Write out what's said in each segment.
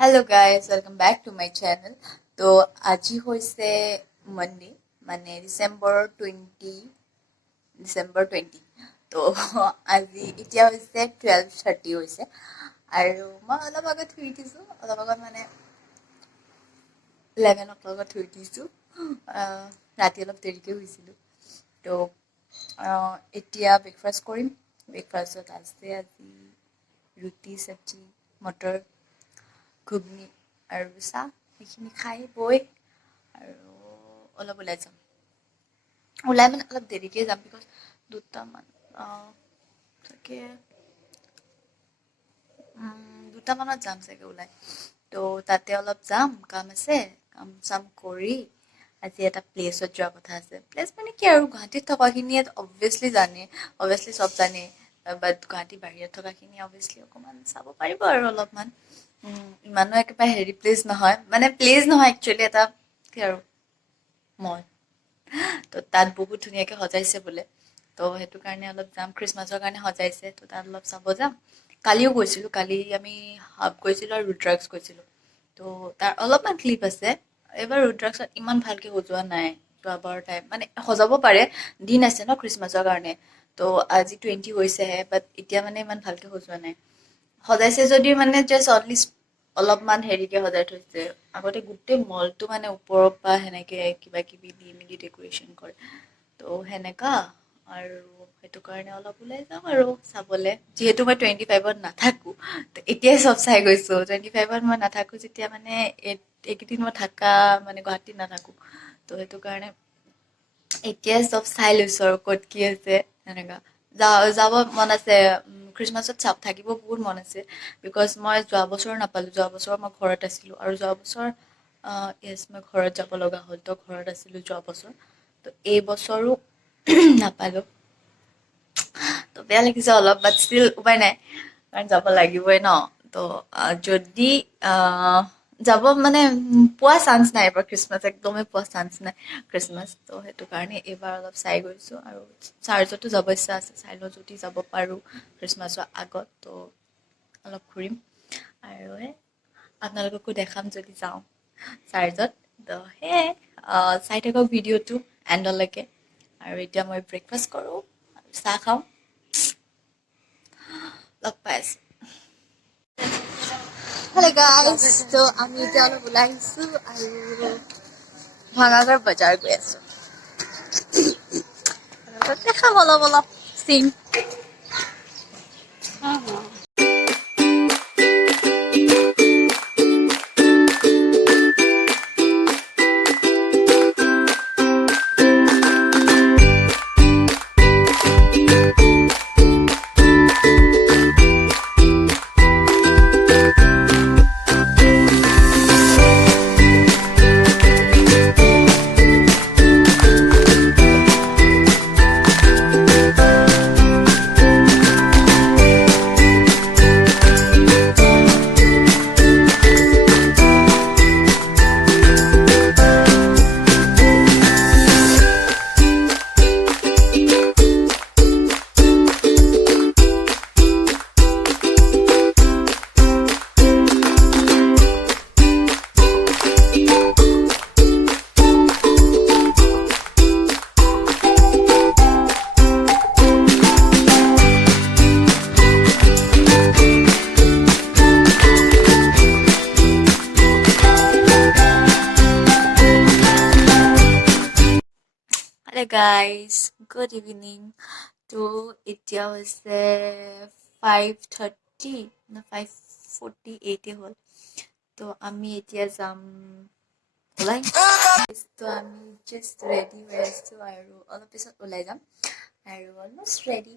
Hello guys, welcome back to my channel. তো আজি হৈছে Monday, মানে December 20. তো আজি এতিয়া হৈছে 12:30 হৈছে আৰু মই অলপ আগত শুই উঠিছোঁ, অলপ আগত মানে 11 o'clockত শুই উঠিছোঁ। ৰাতি অলপ দেৰিকৈ শুইছিলোঁ। তো এতিয়া ব্ৰেকফাষ্ট কৰিম। ব্ৰেকফাষ্টত আছে আজি ৰুটি, চব্জি, মটৰ, ঘুগনি আৰু চাহ। সেইখিনি খাই বৈ আৰু অলপ ওলাই যাম। ওলাই মানে অলপ দেৰিকৈ যাম, বিকজ দুটামান চাগে 2টামানত যাম চাগে ওলাই। তো তাতে অলপ যাম, কাম আছে, কাম চাম কৰি আজি এটা প্লেচত যোৱাৰ কথা আছে। প্লেচ মানে কি আৰু গুৱাহাটীত থকাখিনিয়ে অভিয়াছলি চব জানে, বাট গুৱাহাটী বাহিৰত থকাখিনি অভিয়াছলি অকণমান চাব পাৰিব আৰু অলপমান। ইমানো একেবাৰে প্লেচ নহয়, মানে প্লেচ নহয় একচুৱেলি, এটা কি আৰু মল। তো তাত বহুত ধুনীয়াকৈ সজাইছে বোলে, তো সেইটো কাৰণে অলপ যাম। খ্ৰীষ্টমাছৰ কাৰণে সজাইছে, তো তাত অলপ চাব যাম। কালিও গৈছিলোঁ, কালি আমি হাব গৈছিলোঁ আৰু ৰুদ্ৰাক্স গৈছিলোঁ। তো তাৰ অলপমান ক্লিপ আছে। এইবাৰ ৰুদ্ৰাক্সত ইমান ভালকৈ সজোৱা নাই, যোৱাবাৰ টাইপ মানে সজাব পাৰে, দিন আছে ন খ্ৰীষ্টমাছৰ কাৰণে। তো আজি 20 হৈছেহে, বাট এতিয়া মানে ইমান ভালকৈ সজোৱা নাই। সজাইছে যদিও মানে জাষ্ট অনলি অলপমান সজাই থৈছে। আগতে গোটেই মলটো মানে ওপৰৰ পৰা সেনেকে কিবা কিবি দি মেলি ডেক'ৰেশ্যন কৰে, তো সেনেকা। আৰু সেইটো কাৰণে অলপ ওলাই যাম আৰু চাবলে, যিহেতু মই 25ত নাথাকো। তো এতিয়াই চব চাই গৈছো। 25ত মই নাথাকো যেতিয়া মানে এইকেইদিন মই মানে গুৱাহাটীত নাথাকো। তো সেইটো কাৰণে এতিয়াই চব চাই লৈছো আৰু ক'ত কি আছে সেনেকা। যাব মন আছে। খ্ৰীষ্টমাছত থাকিব বহুত মন আছে, বিকজ মই যোৱা বছৰ নাপালো। যোৱা বছৰ মই ঘৰত আছিলো, আৰু যোৱা বছৰ মই ঘৰত যাব লগা হ'ল। তো ঘৰত আছিলো যোৱা বছৰ, তো এই বছৰো নাপালো। তো বেয়া লাগিছে অলপ, বাট ষ্টিল উপায় নাই, কাৰণ যাব লাগিবই ন। তো যদি যাব মানে পোৱা চান্স নাই এবাৰ খ্ৰীষ্টমাছ, একদমেই পোৱা চান্স নাই খ্ৰীষ্টমাছ। তো সেইটো কাৰণে এইবাৰ অলপ চাই গৈছোঁ, আৰু চাৰ্চতো যাব ইচ্ছা আছে। চাই লওঁ যদি যাব পাৰোঁ খ্ৰীষ্টমাছৰ আগত, তো অলপ ঘূৰিম আৰু আপোনালোককো দেখাম যদি যাওঁ চাৰ্চত। তো সেয়াই, চাই থাকক ভিডিঅ'টো এণ্ডলৈকে। আৰু এতিয়া মই ব্ৰেকফাষ্ট কৰোঁ, চাহ খাওঁ, লগ পাই আছোঁ। Hello guys, so আমি এতিয়া ওলাইছোঁ আৰু মানৱৰ বজাৰ গৈ আছোঁ। দেখাম অলপ অলপ চিন। Hello guys, good evening. তো এতিয়া হৈছে 5:30 না 5:48 হ'ল। তো আমি এতিয়া যাম ওলাই। তো আমি জাষ্ট ৰেডি হৈ আছোঁ আৰু অলপ পিছত ওলাই যাম, আৰু almost ready.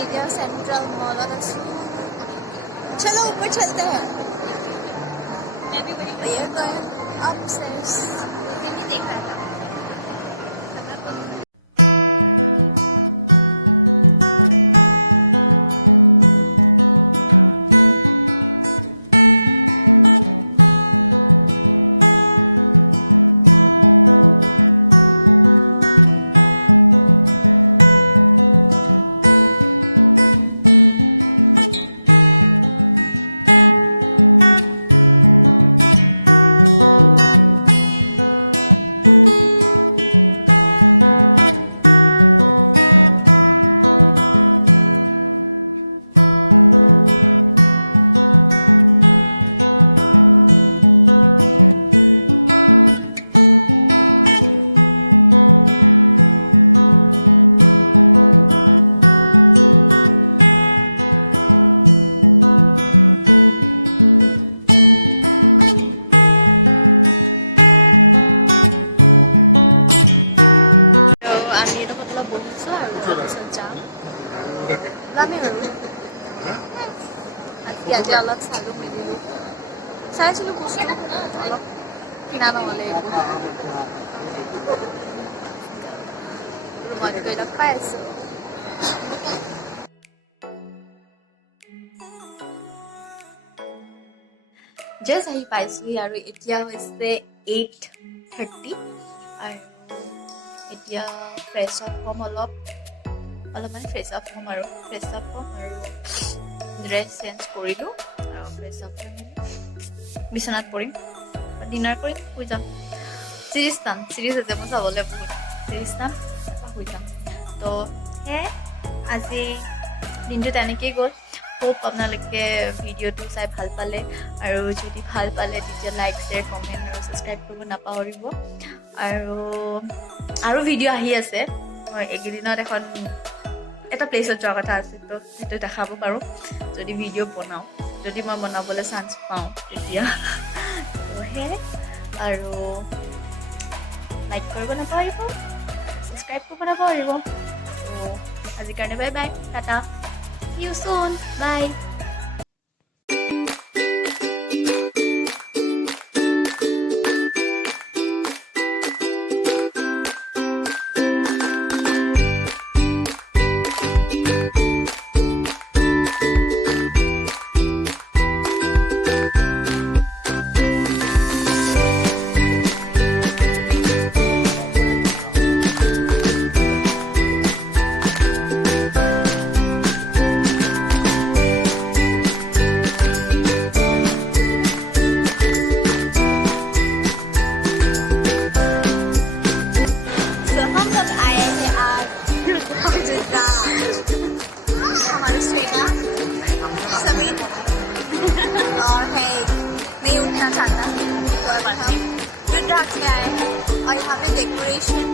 Media central mall चलो ऊपर चलते हैं मैं भी वही अपस्टेयर्स मैंने नहीं देखा था Just ahi paisui aru etia hoise 8:30 aru etia fresh up home olop mane fresh up home aru dress change korilu aru fresh up home bisonat porim dinner korim hui jam series ase mo sabole bahut series tam hui jam to he aji dintu tanike gol hope apnaloke video to sai bhal pale aru jodi bhal pale tije like share comment aru subscribe kobo na pahoribo aru video ahi ase moi egidinot ekhon eta place jwa kotha ase to hetu dekhabo paru jodi video banao jodi moi banabole chance pau etia to he aru like koribo na pahoribo subscribe kobo na pahoribo so aji karone bye bye tata see you soon bye और यहाँ पे decoration